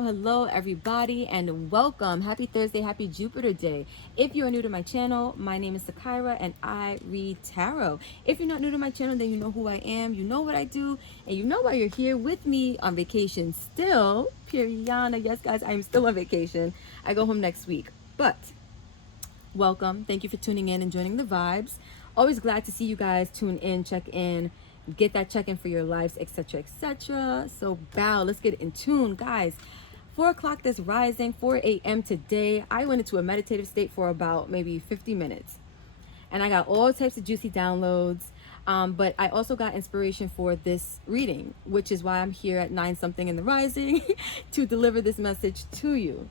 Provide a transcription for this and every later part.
Hello everybody, and welcome. Happy Thursday, happy Jupiter day. If you are new to my channel, my name is Sakira and I read tarot. If you're not new to my channel, then you know who I am, you know what I do, and you know why you're here with me on vacation still. Periana. Yes guys, I am still on vacation. I go home next week, but welcome. Thank you for tuning in and joining the vibes. Always glad to see you guys tune in, check in, get that check-in for your lives, etc, etc. So bow, let's get in tune, guys. 4 o'clock this rising, 4 a.m. today. I went into a meditative state for about maybe 50 minutes. And I got all types of juicy downloads. But I also got inspiration for this reading, which is why I'm here at 9 something in the rising to deliver this message to you.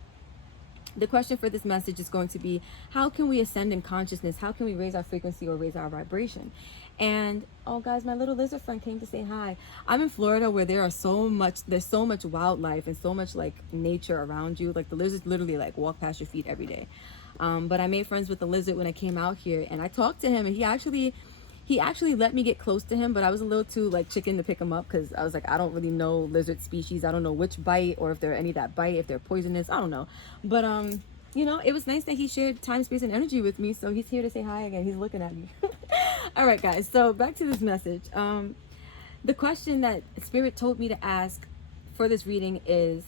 The question for this message is going to be, how can we ascend in consciousness? How can we raise our frequency or raise our vibration? And oh guys, my little lizard friend came to say hi. I'm in Florida where there's so much wildlife and so much like nature around you. Like the lizards literally like walk past your feet every day. But I made friends with the lizard when I came out here, and I talked to him, and he actually let me get close to him, but I was a little too like chicken to pick him up because I was like, I don't really know lizard species. I don't know which bite, or if there are any that bite, if they're poisonous. I don't know. But you know, it was nice that he shared time, space, and energy with me. So he's here to say hi again. He's looking at me. All right, guys. So back to this message. The question that Spirit told me to ask for this reading is,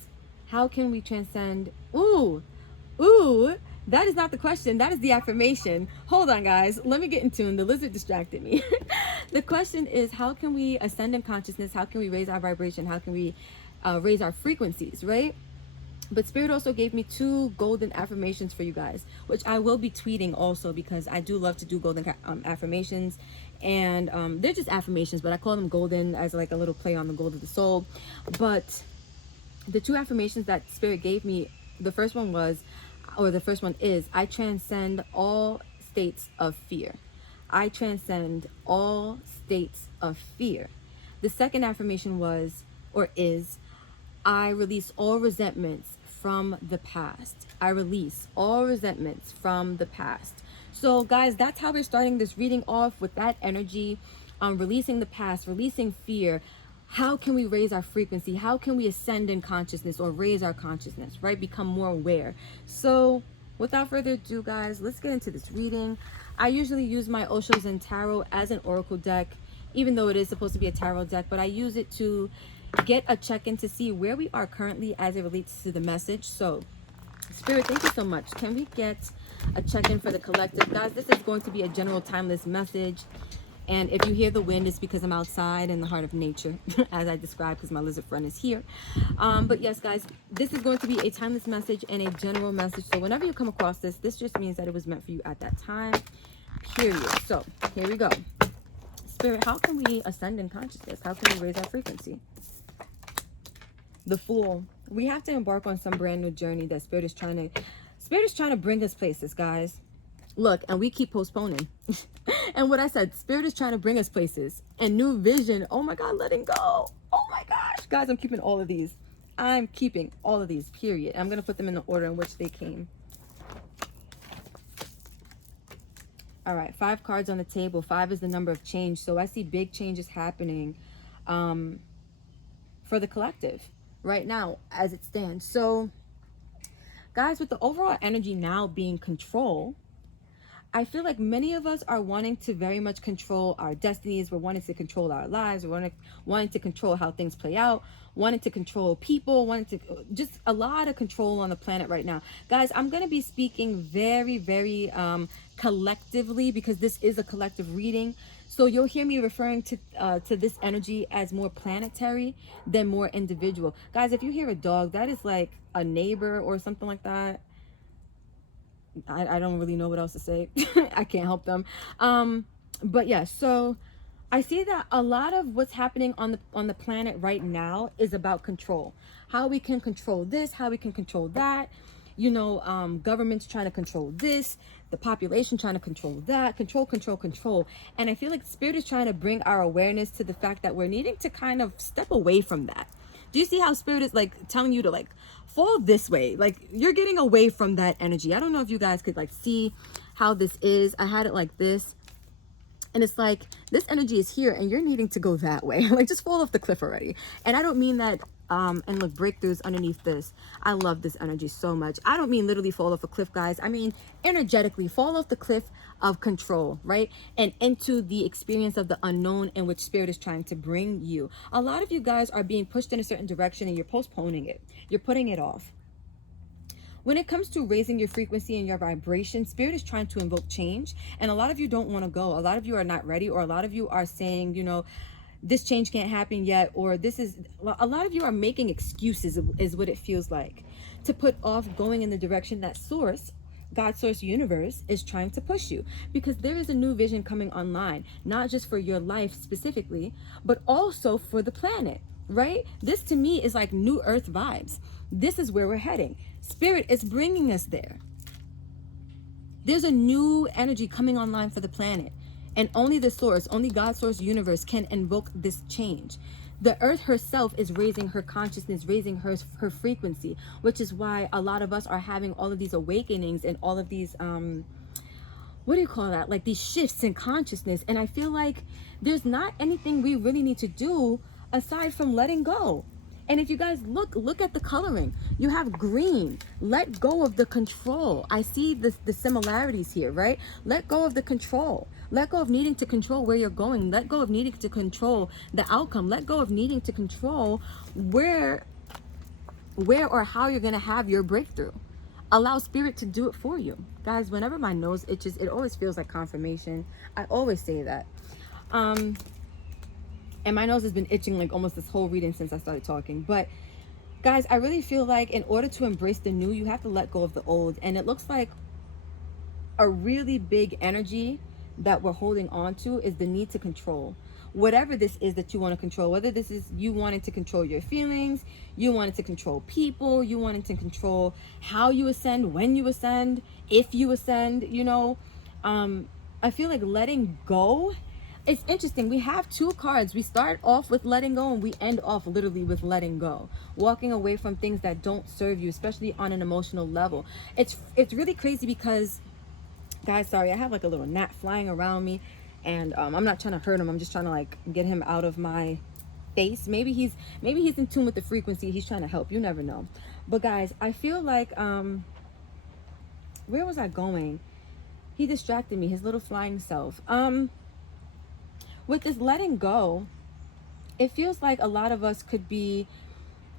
how can we transcend? Ooh. That is not the question. That is the affirmation. Hold on, guys. Let me get in tune. The lizard distracted me. The question is, how can we ascend in consciousness? How can we raise our vibration? How can we raise our frequencies, right? But Spirit also gave me 2 golden affirmations for you guys, which I will be tweeting also, because I do love to do golden affirmations. And they're just affirmations, but I call them golden as like a little play on the gold of the soul. But the 2 affirmations that Spirit gave me, the first one is, I transcend all states of fear. I transcend all states of fear. The second affirmation is, I release all resentments from the past. I release all resentments from the past. So guys, that's how we're starting this reading off, with that energy, releasing the past, releasing fear. How can we raise our frequency? How can we ascend in consciousness or raise our consciousness, right? Become more aware. So without further ado, guys, let's get into this reading. I usually use my Osho Zen Tarot as an oracle deck, even though it is supposed to be a tarot deck, but I use it to get a check-in to see where we are currently as it relates to the message. So Spirit, thank you so much. Can we get a check-in for the collective? Guys, this is going to be a general timeless message. And if you hear the wind, it's because I'm outside in the heart of nature, as I described, because my lizard friend is here. But yes, guys, this is going to be a timeless message and a general message. So whenever you come across this just means that it was meant for you at that time, period. So here we go. Spirit, how can we ascend in consciousness? How can we raise our frequency? The Fool. We have to embark on some brand new journey that Spirit is trying to bring us places, guys. Look, and we keep postponing. And what I said, Spirit is trying to bring us places and new vision. Oh my God, letting go. Oh my gosh. Guys, I'm keeping all of these. I'm keeping all of these, period. I'm going to put them in the order in which they came. All right, 5 cards on the table. 5 is the number of change. So I see big changes happening for the collective right now as it stands. So guys, with the overall energy now being control, I feel like many of us are wanting to very much control our destinies. We're wanting to control our lives. We're wanting to control how things play out, wanting to control people, wanting to just a lot of control on the planet right now. Guys, I'm going to be speaking very, very collectively, because this is a collective reading. So you'll hear me referring to this energy as more planetary than more individual. Guys, if you hear a dog, that is like a neighbor or something like that. I don't really know what else to say. I can't help them. But yeah, so I see that a lot of what's happening on the planet right now is about control. How we can control this, how we can control that. You know, government's trying to control this, the population trying to control that, control. And I feel like Spirit is trying to bring our awareness to the fact that we're needing to kind of step away from that. Do you see how Spirit is like telling you to like fall this way? Like you're getting away from that energy. I don't know if you guys could like see how this is. I had it like this. And it's like this energy is here and you're needing to go that way. Like just fall off the cliff already. And I don't mean that and look, breakthroughs underneath this. I love this energy so much. I don't mean literally fall off a cliff, guys. I mean energetically fall off the cliff of control, right? And into the experience of the unknown in which Spirit is trying to bring you. A lot of you guys are being pushed in a certain direction and you're postponing it. You're putting it off. When it comes to raising your frequency and your vibration, Spirit is trying to invoke change. And a lot of you don't want to go. A lot of you are not ready, or a lot of you are saying, you know, this change can't happen yet, or this is, a lot of you are making excuses is what it feels like, to put off going in the direction that source, God, source, universe is trying to push you, because there is a new vision coming online, not just for your life specifically, but also for the planet, right? This to me is like new earth vibes. This is where we're heading. Spirit is bringing us there. There's a new energy coming online for the planet. And only the source, only God, source, universe can invoke this change. The earth herself is raising her consciousness, raising her frequency, which is why a lot of us are having all of these awakenings and all of these, what do you call that? Like these shifts in consciousness. And I feel like there's not anything we really need to do aside from letting go. And if you guys look at the coloring, you have green. Let go of the control. I see the similarities here, right? Let go of the control. Let go of needing to control where you're going. Let go of needing to control the outcome. Let go of needing to control where or how you're going to have your breakthrough. Allow Spirit to do it for you. Guys, whenever my nose itches, it always feels like confirmation. I always say that. And my nose has been itching like almost this whole reading since I started talking. But guys, I really feel like in order to embrace the new, you have to let go of the old. And it looks like a really big energy that we're holding on to is the need to control. Whatever this is that you want to control, whether this is you wanting to control your feelings, you wanting to control people, you wanting to control how you ascend, when you ascend, if you ascend, you know, I feel like letting go. It's interesting. We have two cards. We start off with letting go and we end off literally with letting go. Walking away from things that don't serve you, especially on an emotional level. It's really crazy because, guys, sorry, I have like a little gnat flying around me and I'm not trying to hurt him. I'm just trying to like get him out of my face. Maybe he's in tune with the frequency. He's trying to help. You never know. But guys, I feel like, where was I going? He distracted me, his little flying self. With this letting go, it feels like a lot of us could be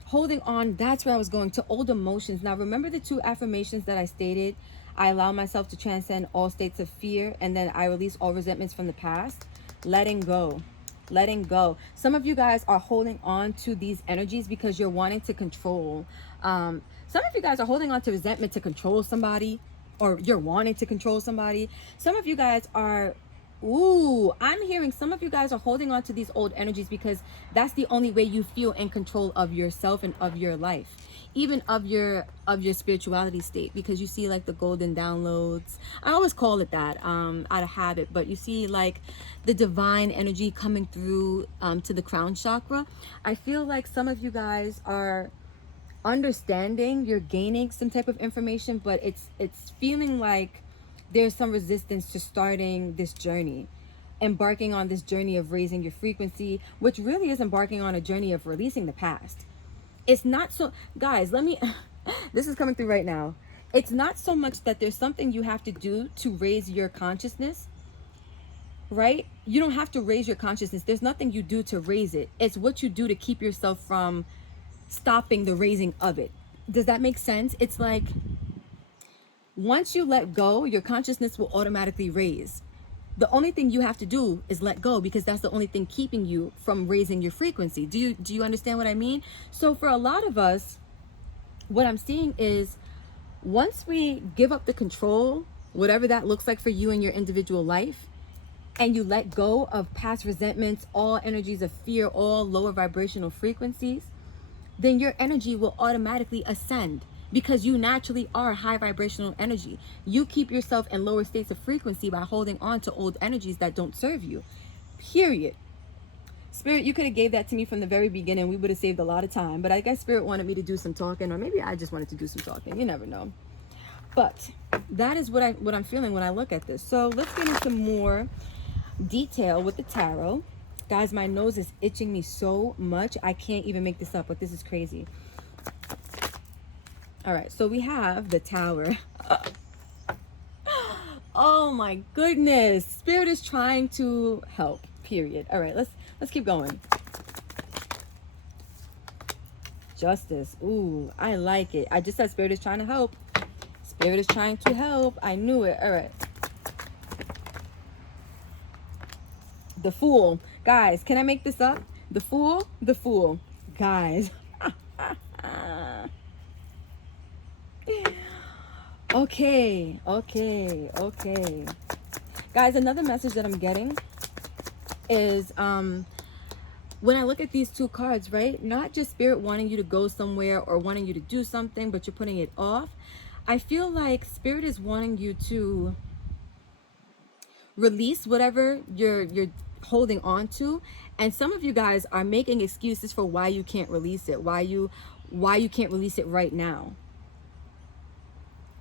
holding on. That's where I was going, to old emotions. Now, remember the two affirmations that I stated? I allow myself to transcend all states of fear, and then I release all resentments from the past. Letting go. Letting go. Some of you guys are holding on to these energies because you're wanting to control. Some of you guys are holding on to resentment to control somebody, or you're wanting to control somebody. Some of you guys are... Ooh, I'm hearing some of you guys are holding on to these old energies because that's the only way you feel in control of yourself and of your life, even of your spirituality state, because you see like the golden downloads. I always call it that out of habit, but you see like the divine energy coming through to the crown chakra. I feel like some of you guys are understanding, you're gaining some type of information, but it's feeling like there's some resistance to starting this journey, embarking on this journey of raising your frequency, which really is embarking on a journey of releasing the past. It's not so, guys, this is coming through right now. It's not so much that there's something you have to do to raise your consciousness, right? You don't have to raise your consciousness. There's nothing you do to raise it. It's what you do to keep yourself from stopping the raising of it. Does that make sense? It's like, once you let go, your consciousness will automatically raise. The only thing you have to do is let go, because that's the only thing keeping you from raising your frequency. Do you understand what I mean? So for a lot of us, what I'm seeing is once we give up the control, whatever that looks like for you in your individual life, and you let go of past resentments, all energies of fear, all lower vibrational frequencies, then your energy will automatically ascend. Because you naturally are high vibrational energy. You keep yourself in lower states of frequency by holding on to old energies that don't serve you. Period. Spirit, you could have gave that to me from the very beginning. We would have saved a lot of time. But I guess Spirit wanted me to do some talking, or maybe I just wanted to do some talking. You never know. But that is what I'm feeling when I look at this. So let's get into more detail with the tarot. Guys, my nose is itching me so much. I can't even make this up, but this is crazy. All right, so we have the Tower. Oh my goodness. Spirit is trying to help, period. All right, let's keep going. Justice. Ooh, I like it. I just said Spirit is trying to help. Spirit is trying to help. I knew it. All right. The Fool. Guys, can I make this up? The Fool? The Fool. Guys. Okay. Guys, another message that I'm getting is when I look at these two cards, right? Not just Spirit wanting you to go somewhere or wanting you to do something, but you're putting it off. I feel like Spirit is wanting you to release whatever you're holding on to, and some of you guys are making excuses for why you can't release it, why you can't release it right now,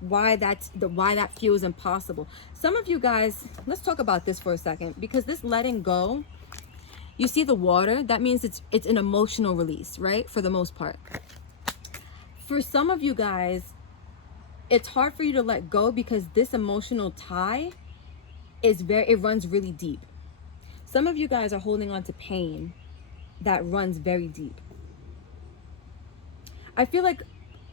why that feels impossible. Some of you guys, let's talk about this for a second, because this letting go, you see the water, that means it's an emotional release, right? For the most part. For some of you guys, it's hard for you to let go because this emotional tie it runs really deep. Some of you guys are holding on to pain that runs very deep. I feel like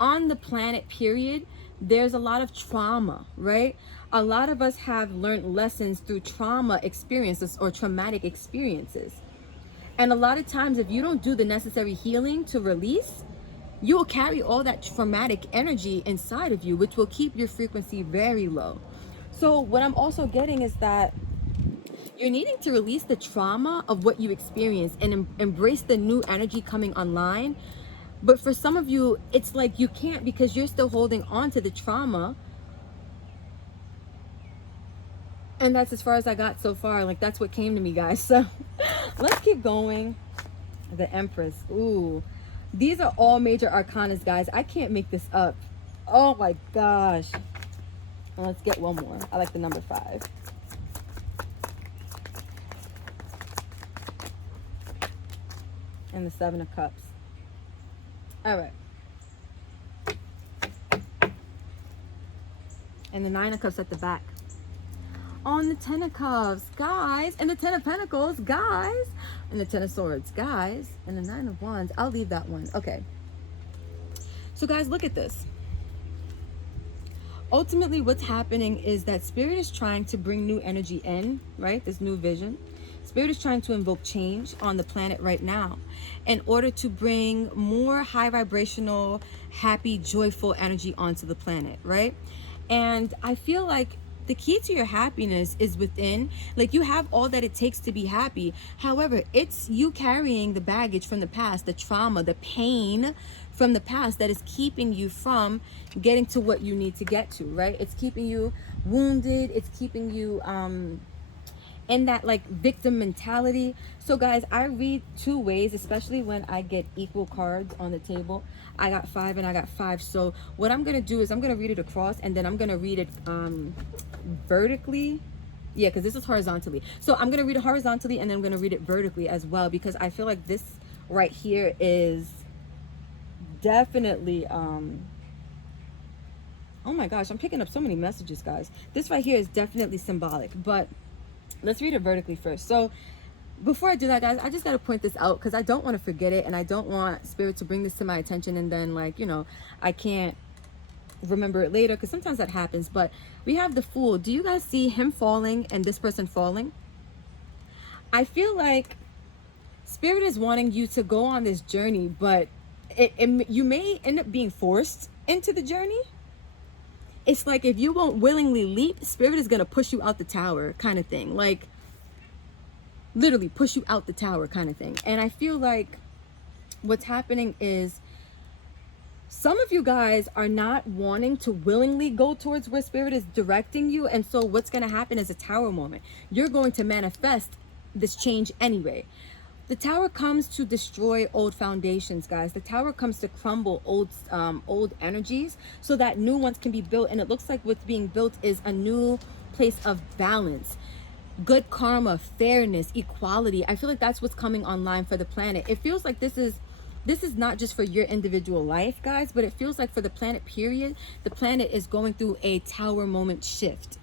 on the planet, period, there's a lot of trauma, right? A lot of us have learned lessons through trauma experiences or traumatic experiences. And a lot of times, if you don't do the necessary healing to release, you will carry all that traumatic energy inside of you, which will keep your frequency very low. So what I'm also getting is that you're needing to release the trauma of what you experienced and embrace the new energy coming online. But for some of you, it's like you can't, because you're still holding on to the trauma. And that's as far as I got so far. Like, that's what came to me, guys. So let's keep going. The Empress. Ooh. These are all major arcanas, guys. I can't make this up. Oh my gosh. And let's get one more. I like the number 5. And the 7 of Cups. All right. And the 9 of Cups at the back. On the 10 of Cups, guys. And the 10 of Pentacles, guys. And the 10 of Swords, guys. And the 9 of Wands. I'll leave that one. Okay. So, guys, look at this. Ultimately, what's happening is that Spirit is trying to bring new energy in, right? This new vision. Spirit is trying to invoke change on the planet right now in order to bring more high vibrational, happy, joyful energy onto the planet, right? And I feel like the key to your happiness is within. Like, you have all that it takes to be happy. However, it's you carrying the baggage from the past, the trauma, the pain from the past that is keeping you from getting to what you need to get to, right? It's keeping you wounded. It's keeping you in that like victim mentality. So guys, I read 2 ways, especially when I get equal cards on the table. I got 5 and I got 5. So what I'm going to do is I'm going to read it across, and then I'm going to read it vertically. Yeah, because this is horizontally. So I'm going to read it horizontally, and then I'm going to read it vertically as well, because I feel like this right here is definitely oh my gosh, I'm picking up so many messages, guys. This right here is definitely symbolic, but let's read it vertically first. So before I do that, guys, I just got to point this out because I don't want to forget it, and I don't want Spirit to bring this to my attention and then, like, you know, I can't remember it later, because sometimes that happens. But we have the Fool. Do you guys see him falling and this person falling? I feel like Spirit is wanting you to go on this journey, but you may end up being forced into the journey. It's like if you won't willingly leap, Spirit is going to push you out the tower kind of thing. Like, literally push you out the tower kind of thing. And I feel like what's happening is some of you guys are not wanting to willingly go towards where Spirit is directing you. And so what's going to happen is a tower moment. You're going to manifest this change anyway. The tower comes to destroy old foundations, guys. The tower comes to crumble old energies so that new ones can be built. And it looks like what's being built is a new place of balance, good karma, fairness, equality. I feel like that's what's coming online for the planet. It feels like this is not just for your individual life, guys, but it feels like for the planet period, the planet is going through a tower moment shift.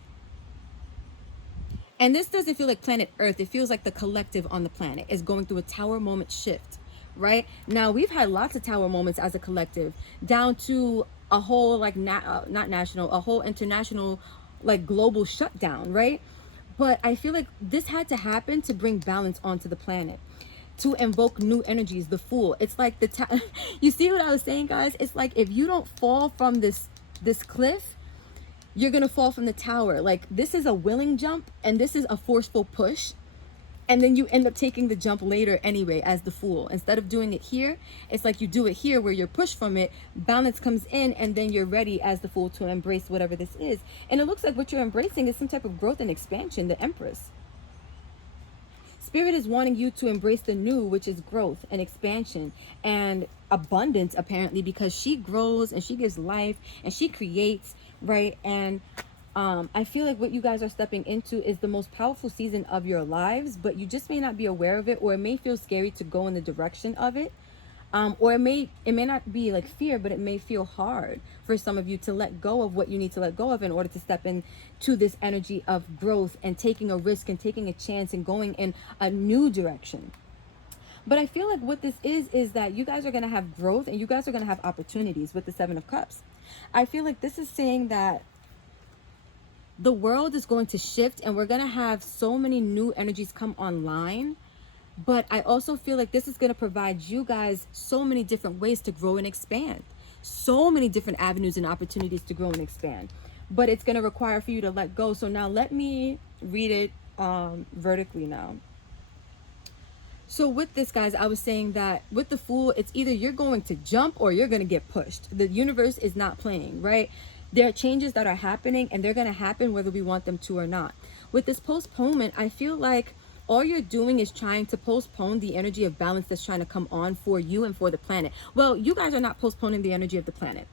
And this doesn't feel like planet Earth. It feels like the collective on the planet is going through a tower moment shift, right? Now, we've had lots of tower moments as a collective, down to a whole, like, not national, a whole international, like, global shutdown, right? But I feel like this had to happen to bring balance onto the planet, to invoke new energies, the Fool. It's like you see what I was saying, guys? It's like if you don't fall from this cliff, you're gonna fall from the tower. Like, this is a willing jump and this is a forceful push, and then you end up taking the jump later anyway as the Fool. Instead of doing it here, it's like you do it here where you're pushed from it, balance comes in, and then you're ready as the Fool to embrace whatever this is. And it looks like what you're embracing is some type of growth and expansion, the Empress. Spirit is wanting you to embrace the new, which is growth and expansion and abundance, apparently, because she grows and she gives life and she creates, right? And I feel like what you guys are stepping into is the most powerful season of your lives, but you just may not be aware of it, or it may feel scary to go in the direction of it. Or it may not be like fear, but it may feel hard for some of you to let go of what you need to let go of in order to step into this energy of growth and taking a risk and taking a chance and going in a new direction. But I feel like what this is that you guys are going to have growth and you guys are going to have opportunities with the Seven of Cups. I feel like this is saying that the world is going to shift and we're going to have so many new energies come online. But I also feel like this is going to provide you guys so many different ways to grow and expand. So many different avenues and opportunities to grow and expand. But it's going to require for you to let go. So now let me read it vertically now. So with this, guys, I was saying that with the Fool, it's either you're going to jump or you're going to get pushed. The universe is not playing, right? There are changes that are happening and they're going to happen whether we want them to or not. With this postponement, I feel like all you're doing is trying to postpone the energy of balance that's trying to come on for you and for the planet. Well, you guys are not postponing the energy of the planet.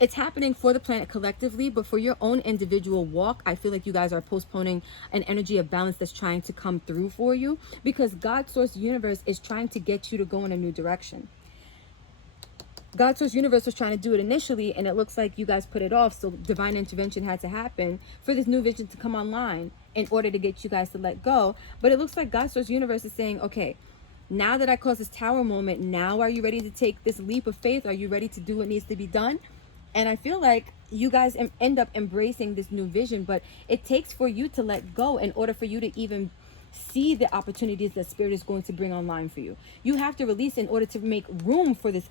It's happening for the planet collectively, but for your own individual walk, I feel like you guys are postponing an energy of balance that's trying to come through for you, because God, Source, Universe is trying to get you to go in a new direction. God, Source, Universe was trying to do it initially, and it looks like you guys put it off, so divine intervention had to happen for this new vision to come online in order to get you guys to let go. But it looks like God, Source, Universe is saying, okay, now that I caused this tower moment, now are you ready to take this leap of faith? Are you ready to do what needs to be done? And I feel like you guys end up embracing this new vision, but it takes for you to let go in order for you to even see the opportunities that Spirit is going to bring online for you. You have to release in order to make room for this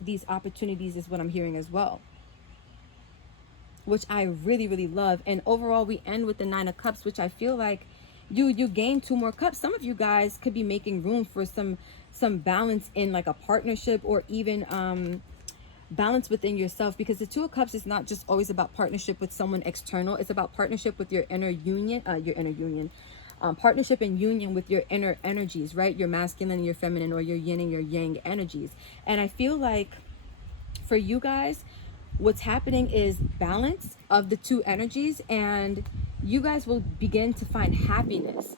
these opportunities, is what I'm hearing as well, which I really, really love. And overall, we end with the Nine of Cups, which I feel like you gain 2 more cups. Some of you guys could be making room for some balance in like a partnership, or even balance within yourself, because the Two of Cups is not just always about partnership with someone external. It's about partnership with your inner union, partnership and union with your inner energies, right? Your masculine and your feminine, or your yin and your yang energies. And I feel like for you guys, what's happening is balance of the two energies, and you guys will begin to find happiness.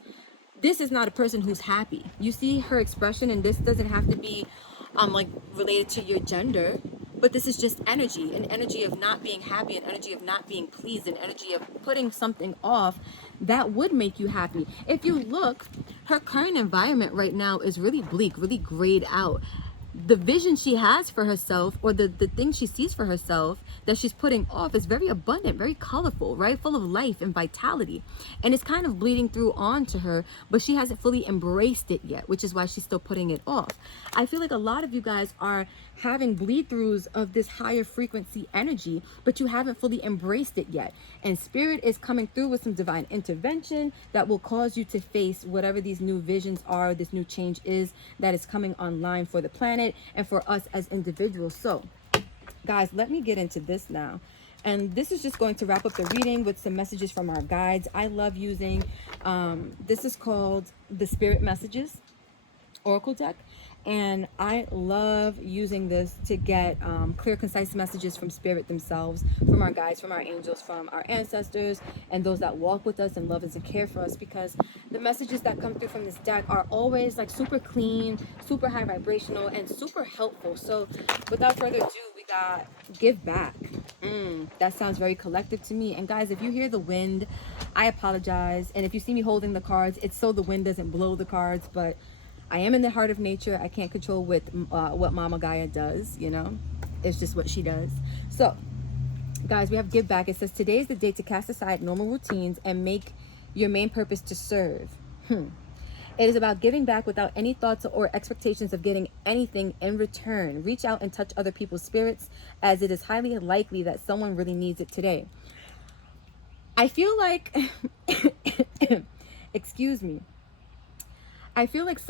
This is not a person who's happy. You see her expression, and this doesn't have to be like related to your gender, but this is just energy, an energy of not being happy, an energy of not being pleased, an energy of putting something off that would make you happy. If you look, her current environment right now is really bleak, really grayed out. The vision she has for herself, or the thing she sees for herself that she's putting off, is very abundant, very colorful, right? Full of life and vitality. And it's kind of bleeding through onto her, but she hasn't fully embraced it yet, which is why she's still putting it off. I feel like a lot of you guys are having bleed throughs of this higher frequency energy, but you haven't fully embraced it yet. And Spirit is coming through with some divine intervention that will cause you to face whatever these new visions are, this new change is that is coming online for the planet and for us as individuals. So guys, let me get into this now. And this is just going to wrap up the reading with some messages from our guides. I love using, this is called the Spirit Messages. oracle deck, and I love using this to get clear, concise messages from spirit themselves, from our guides, from our angels, from our ancestors, and those that walk with us and love us and care for us, because the messages that come through from this deck are always like super clean, super high vibrational, and super helpful. So without further ado, we got give back. That sounds very collective to me. And guys, if you hear the wind, I apologize. And if you see me holding the cards, it's so the wind doesn't blow the cards, but I am in the heart of nature. I can't control what Mama Gaia does, you know? It's just what she does. So, guys, we have give back. It says, today is the day to cast aside normal routines and make your main purpose to serve. It is about giving back without any thoughts or expectations of getting anything in return. Reach out and touch other people's spirits, as it is highly likely that someone really needs it today. I feel like, excuse me. I feel like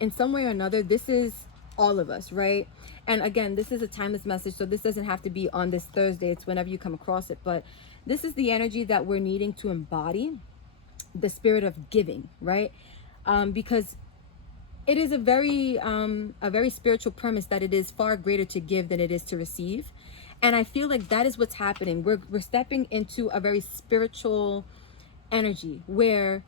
in some way or another, this is all of us, right? And again, this is a timeless message, so this doesn't have to be on this Thursday. It's whenever you come across it. But this is the energy that we're needing to embody the spirit of giving, right? Because it is a very spiritual premise that it is far greater to give than it is to receive. And I feel like that is what's happening. We're stepping into a very spiritual energy where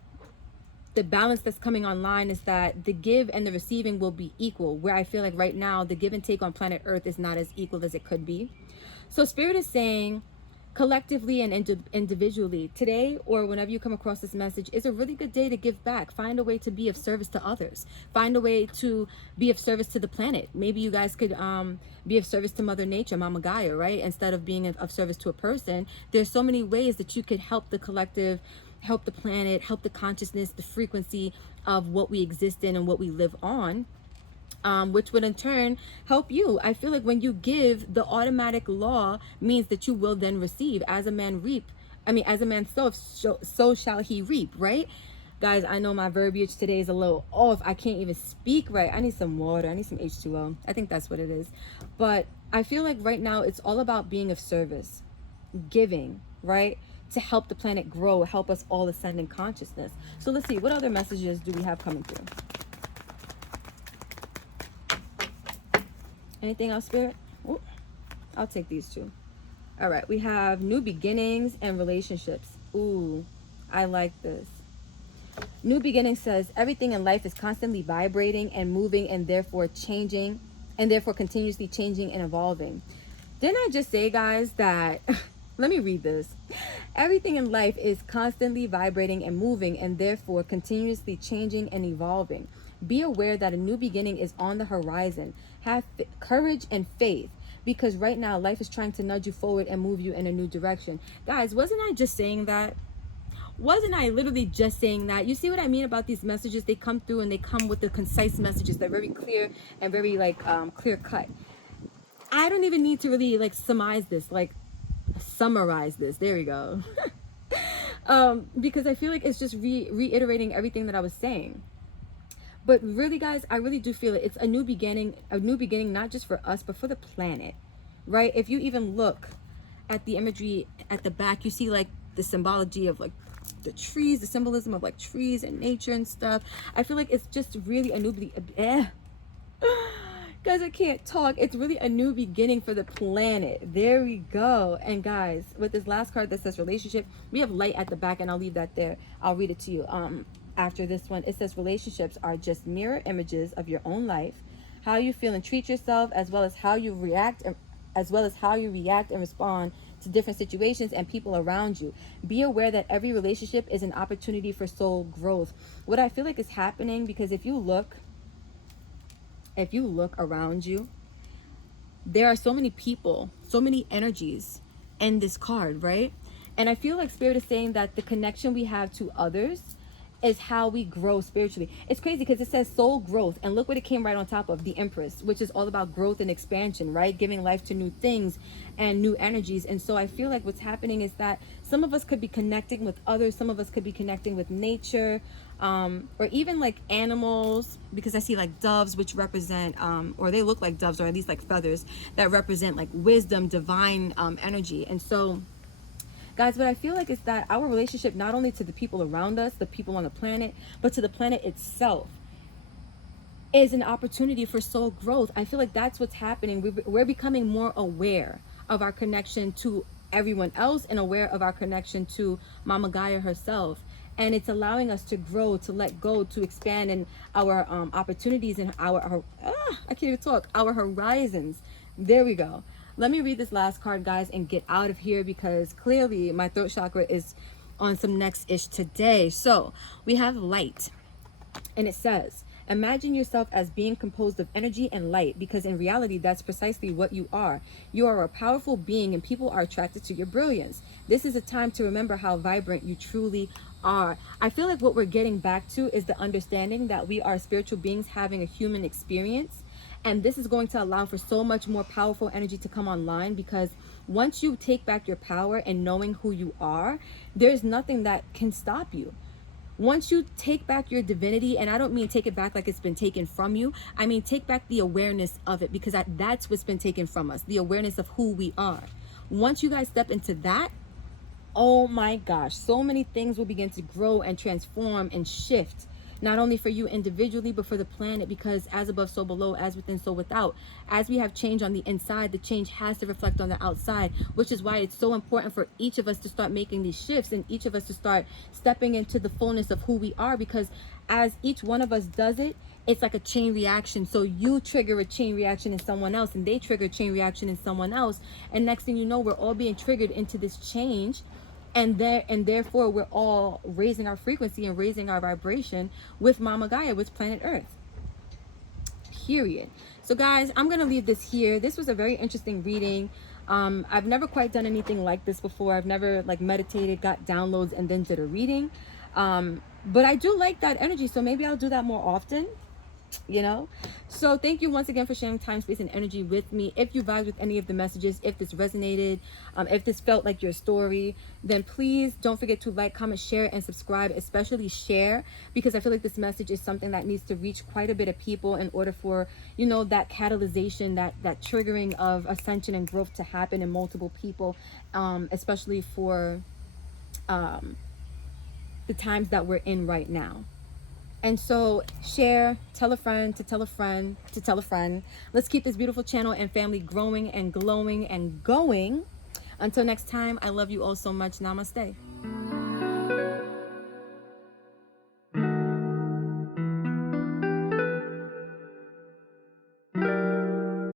the balance that's coming online is that the give and the receiving will be equal, where I feel like right now the give and take on planet Earth is not as equal as it could be. So Spirit is saying, collectively and individually, today or whenever you come across this message is a really good day to give back. Find a way to be of service to others. Find a way to be of service to the planet. Maybe you guys could be of service to Mother Nature, Mama Gaia, right? Instead of being of service to a person. There's so many ways that you could help the collective, help the planet, help the consciousness, the frequency of what we exist in and what we live on, which would in turn help you. I feel like when you give, the automatic law means that you will then receive. As a man sows, so shall he reap, right? Guys, I know my verbiage today is a little off. I can't even speak right. I need some water. I need some H2O. I think that's what it is. But I feel like right now it's all about being of service, giving, right? To help the planet grow, help us all ascend in consciousness. So let's see, what other messages do we have coming through? Anything else, Spirit? Ooh, I'll take these two. All right, we have new beginnings and relationships. Ooh, I like this. New beginning says everything in life is constantly vibrating and moving and therefore changing, and therefore continuously changing and evolving. Didn't I just say, guys, that let me read this. Everything in life is constantly vibrating and moving and therefore continuously changing and evolving. Be aware that a new beginning is on the horizon. Have courage and faith, because right now life is trying to nudge you forward and move you in a new direction. Guys, wasn't I just saying that? Wasn't I literally just saying that? You see what I mean about these messages? They come through and they come with the concise messages. They're very clear and very clear cut. I don't even need to really summarize this. There we go. Because I feel like it's just reiterating everything that I was saying. But really, guys, I really do feel it. It's a new beginning, not just for us, but for the planet, right? If you even look at the imagery at the back, you see the symbology of the trees, the symbolism of trees and nature and stuff. I feel like it's just really a new guys, I can't talk. It's really a new beginning for the planet. There we go. And guys, with this last card that says relationship, we have light at the back, and I'll leave that there. I'll read it to you after this one. It says relationships are just mirror images of your own life, how you feel and treat yourself, as well as how you react and respond to different situations and people around you. Be aware that every relationship is an opportunity for soul growth. What I feel like is happening, because if you look around you, there are so many people, so many energies in this card, right? And I feel like Spirit is saying that the connection we have to others is how we grow spiritually. It's crazy because it says soul growth, and look what it came right on top of, the Empress, which is all about growth and expansion, right? Giving life to new things and new energies. And so I feel like what's happening is that some of us could be connecting with others, some of us could be connecting with nature, or even animals, because I see doves, which represent or they look like doves, or at least feathers that represent wisdom, divine energy. And so guys, what I feel like is that our relationship, not only to the people around us, the people on the planet, but to the planet itself, is an opportunity for soul growth. I feel like that's what's happening. We're becoming more aware of our connection to everyone else and aware of our connection to Mama Gaia herself. And it's allowing us to grow, to let go, to expand in our opportunities and I can't even talk, our horizons. There we go. Let me read this last card, guys, and get out of here, because clearly my throat chakra is on some next ish today. So we have light, and it says, imagine yourself as being composed of energy and light, because in reality, that's precisely what you are. You are a powerful being, and people are attracted to your brilliance. This is a time to remember how vibrant you truly are. I feel like what we're getting back to is the understanding that we are spiritual beings having a human experience. And this is going to allow for so much more powerful energy to come online, because once you take back your power and knowing who you are, there's nothing that can stop you. Once you take back your divinity, and I don't mean take it back like it's been taken from you, I mean take back the awareness of it, because that's what's been taken from us, the awareness of who we are. Once you guys step into that, oh my gosh, so many things will begin to grow and transform and shift, not only for you individually, but for the planet, because as above, so below, as within, so without. As we have change on the inside, the change has to reflect on the outside, which is why it's so important for each of us to start making these shifts, and each of us to start stepping into the fullness of who we are, because as each one of us does it, it's like a chain reaction. So you trigger a chain reaction in someone else, and they trigger a chain reaction in someone else, and next thing you know, we're all being triggered into this change. And therefore we're all raising our frequency and raising our vibration with Mama Gaia, with planet Earth, period. So guys, I'm gonna leave this here. This was a very interesting reading. I've never quite done anything like this before. I've never like meditated, got downloads, and then did a reading, but I do like that energy, so maybe I'll do that more often, you know. So thank you once again for sharing time, space, and energy with me. If you vibed with any of the messages, if this resonated, if this felt like your story, then please don't forget to like, comment, share, and subscribe. Especially share, because I feel like this message is something that needs to reach quite a bit of people in order for, you know, that catalyzation, that triggering of ascension and growth to happen in multiple people, especially for the times that we're in right now. And so share, tell a friend to tell a friend to tell a friend. Let's keep this beautiful channel and family growing and glowing and going. Until next time, I love you all so much. Namaste.